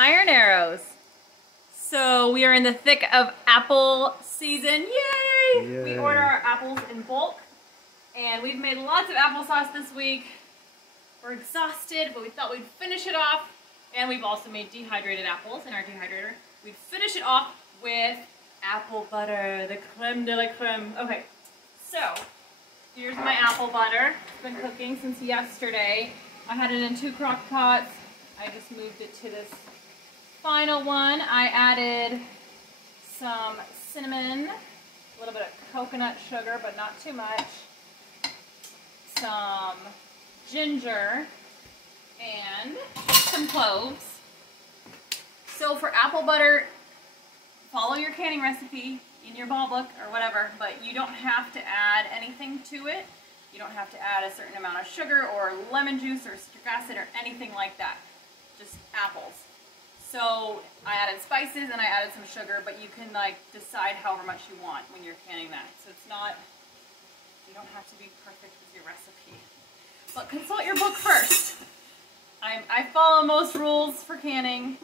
Iron Arrows. So we are in the thick of apple season. Yay! Yay! We order our apples in bulk, and we've made lots of applesauce this week. We're exhausted, but we thought we'd finish it off. And we've also made dehydrated apples in our dehydrator. We'd finish it off with apple butter, the creme de la creme. Okay, so here's my apple butter. It's been cooking since yesterday. I had it in 2 crock pots. I just moved it to this final one. I added some cinnamon, a little bit of coconut sugar, but not too much, some ginger, and some cloves. So for apple butter, follow your canning recipe in your ball book or whatever, but you don't have to add anything to it. You don't have to add a certain amount of sugar or lemon juice or citric acid or anything like that. Just apples. So I added spices and I added some sugar, but you can like decide however much you want when you're canning that. So it's not, you don't have to be perfect with your recipe. But consult your book first. I follow most rules for canning.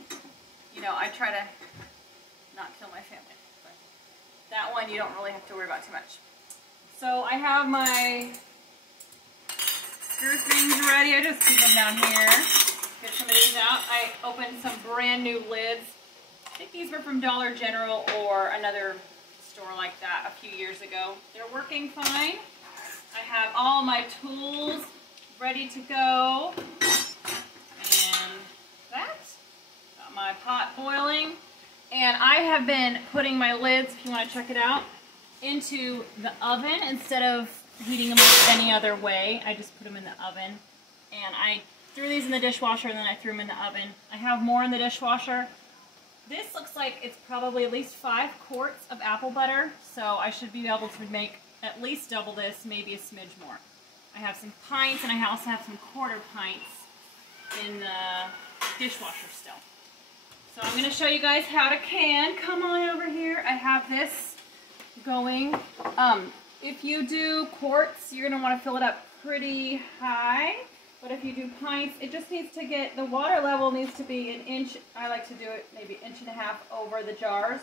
You know, I try to not kill my family. But that one you don't really have to worry about too much. So I have my stir things ready. I just keep them down here. Get some of these out. I opened some brand new lids. I think these were from Dollar General or another store like that a few years ago. They're working fine. I have all my tools ready to go. And that's got my pot boiling. And I have been putting my lids, if you want to check it out, into the oven instead of heating them up any other way. I just put them in the oven. And I threw these in the dishwasher and then I threw them in the oven. I have more in the dishwasher. This looks like it's probably at least 5 quarts of apple butter, so I should be able to make at least double this, maybe a smidge more. I have some pints and I also have some quarter pints in the dishwasher still. So I'm going to show you guys how to can. Come on over here. I have this going. If you do quarts, you're going to want to fill it up pretty high. But if you do pints, it just needs to get, the water level needs to be an inch. I like to do it maybe 1.5 inches over the jars.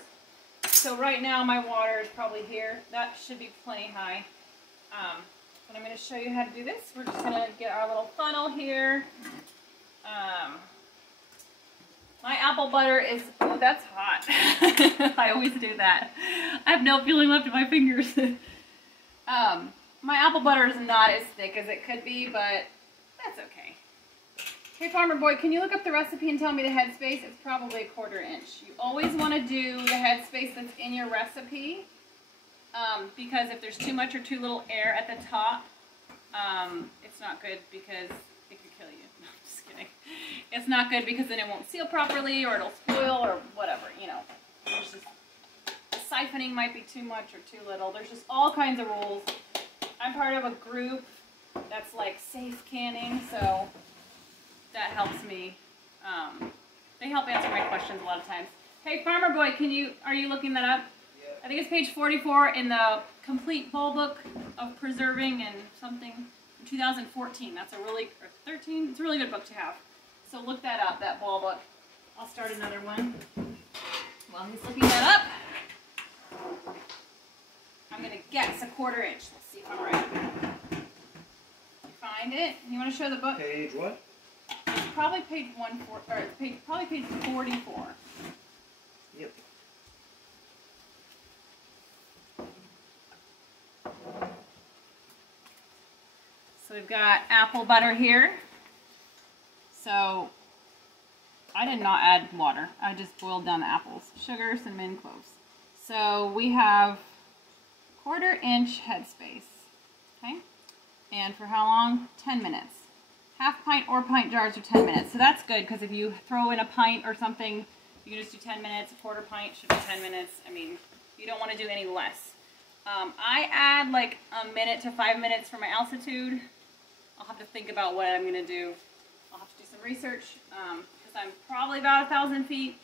So right now my water is probably here. That should be plenty high. But I'm going to show you how to do this. We're just going to get our little funnel here. My apple butter is, oh, that's hot. I always do that. I have no feeling left in my fingers. My apple butter is not as thick as it could be, but that's okay. Hey, Farmer Boy, can you look up the recipe and tell me the headspace? It's probably 1/4 inch. You always want to do the headspace that's in your recipe, because if there's too much or too little air at the top, it's not good because it could kill you. No, I'm just kidding. It's not good because then it won't seal properly or it'll spoil or whatever, you know. There's just, the siphoning might be too much or too little. There's just all kinds of rules. I'm part of a group that's like safe canning, so that helps me. They help answer my questions a lot of times. Hey, Farmer Boy, are you looking that up? Yeah. I think it's page 44 in the complete bowl book of preserving and something from 2014. That's a really, or 13, it's a really good book to have. So look that up, that bowl book. I'll start another one. While he's looking that up, I'm gonna guess 1/4 inch. Let's see if I'm right. Find it. You want to show the book? Page what? It's probably page 44. Yep. So we've got apple butter here. So I did not add water. I just boiled down the apples. Sugar, cinnamon, cloves. So we have 1/4 inch headspace. Okay. And for how long? 10 minutes. Half pint or pint jars are 10 minutes. So that's good because if you throw in a pint or something, you can just do 10 minutes. A 1/4 pint should be 10 minutes. I mean, you don't want to do any less. I add like 1 minute to 5 minutes for my altitude. I'll have to think about what I'm going to do. I'll have to do some research because I'm probably about 1,000 feet.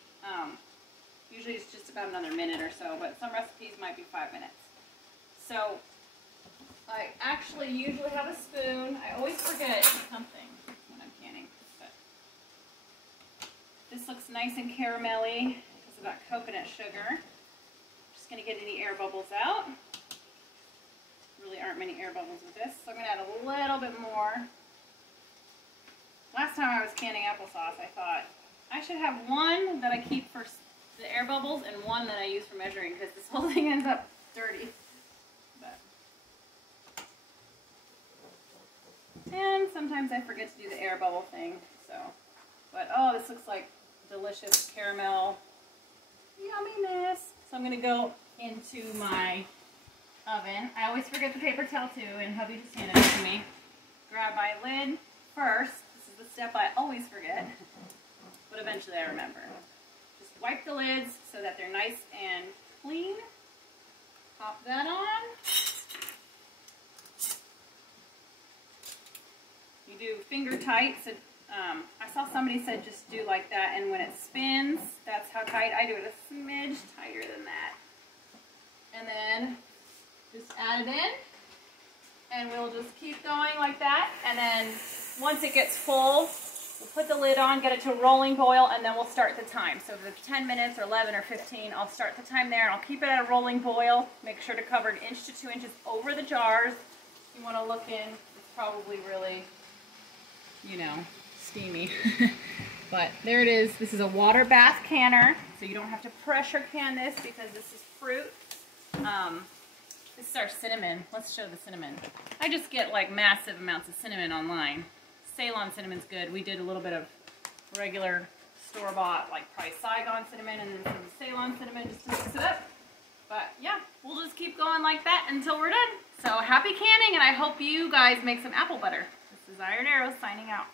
Usually it's just about another minute or so, but some recipes might be 5 minutes. So I actually usually have a spoon. I always forget something when I'm canning. But This looks nice and caramelly because of that coconut sugar. Just going to get any air bubbles out. Really aren't many air bubbles with this, so I'm going to add a little bit more. Last time I was canning applesauce, I thought I should have one that I keep for the air bubbles and one that I use for measuring, because this whole thing ends up dirty. And sometimes I forget to do the air bubble thing, so. But oh, this looks like delicious caramel yumminess. So I'm going to go into my oven. I always forget the paper towel too, and hubby just handed it to me. Grab my lid first. This is the step I always forget, but eventually I remember. Just wipe the lids so that they're nice and clean. Pop that on. You do finger tight. So I saw somebody said just do like that, and when it spins, that's how tight. I do it a smidge tighter than that. And then just add it in, and we'll just keep going like that. And then once it gets full, we'll put the lid on, get it to a rolling boil, and then we'll start the time. So if it's 10 minutes or 11 or 15, I'll start the time there, and I'll keep it at a rolling boil. Make sure to cover it 1 to 2 inches over the jars. If you want to look in, it's probably really, you know, steamy. But there it is. This is a water bath canner, so you don't have to pressure can this because this is fruit. This is our cinnamon. Let's show the cinnamon. I just get like massive amounts of cinnamon online. Ceylon cinnamon's good. We did a little bit of regular store-bought, like probably Saigon cinnamon, and then some Ceylon cinnamon just to mix it up. But yeah, we'll just keep going like that until we're done. So happy canning, and I hope you guys make some apple butter. This is Iron Arrow signing out.